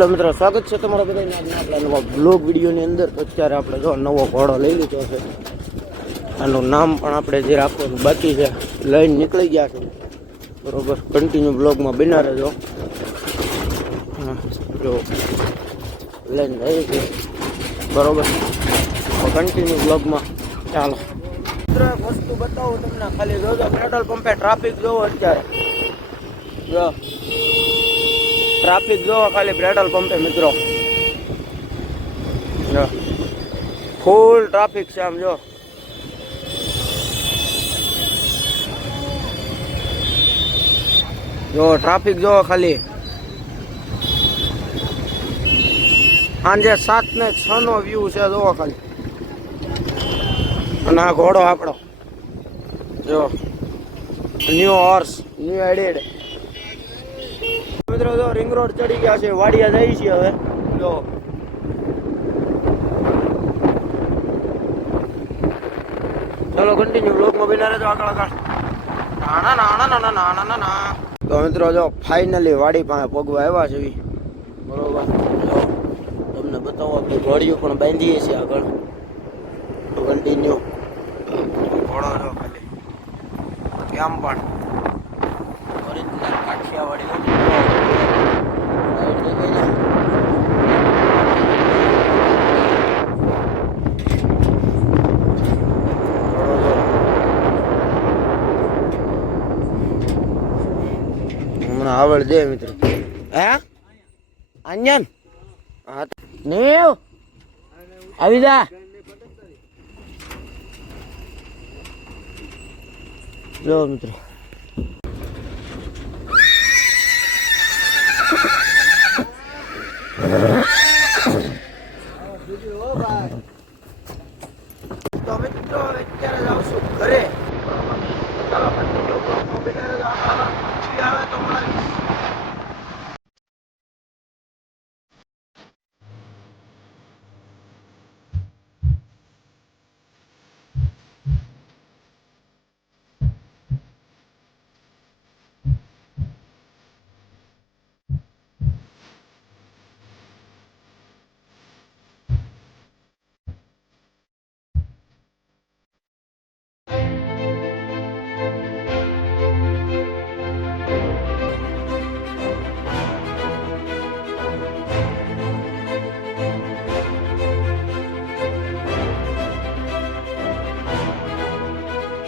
Hello મિત્રો, સ્વાગત છે તમારા બધાને આજના આપણા નવા બ્લોગ વિડીયોની અંદર. તો અત્યારે આપણે જો નવો ઘોડો લઈ લીધો છે. આનું નામ પણ આપણે જે રાખવાનું બાકી છે, લઈને નીકળી ગયા છે. બરોબર, કન્ટિન્યુ બ્લોગમાં બના રહેજો. જો લઈને જઈએ છીએ, બરોબર, કન્ટિન્યુ બ્લોગમાં ચાલો. મિત્રો એક વસ્તુ બતાવું તમને, ખાલી જોજો પેટ્રોલ પંપે ટ્રાફિક જોવો અત્યારે. જો ટ્રાફિક જોવો ખાલી પેટ્રોલ પંપે મિત્રો, ફૂલ ટ્રાફિક છે આમ જો. ટ્રાફિક જોવો ખાલી. સાંજે 7 ને 6 નો વ્યૂ છે જોવો ખાલી. અને આ ઘોડો આપણો જો ન્યુ હોર્સ, ન્યુ એડેડ. મિત્રો જો રિંગ રોડ ચડી ગયા છે, વાડિયા જાય છે હવે. જો ચલો કન્ટિન્યુ બ્લોગમાં બના રહેજો આગળ આગળ. નાના નાના નાના નાના નાના. તો મિત્રો જો ફાઇનલી વાડી પાસે પગવા આવ્યા છે, બરોબર. જો તમને બતાવો, આપણે ઘોડીઓ પણ બાંધીએ છીએ આગળ. કન્ટિન્યુ ઘોડો જો ખાલી કેમ પણ ઓરિજિનલ કાઠિયાવાડી. હમણાં આવડ દે મિત્રો. હે આન્યન હા નેવ આવી જા. જો મિત્રો તો મિત્રો અત્યારે જાઉં છું ઘરે.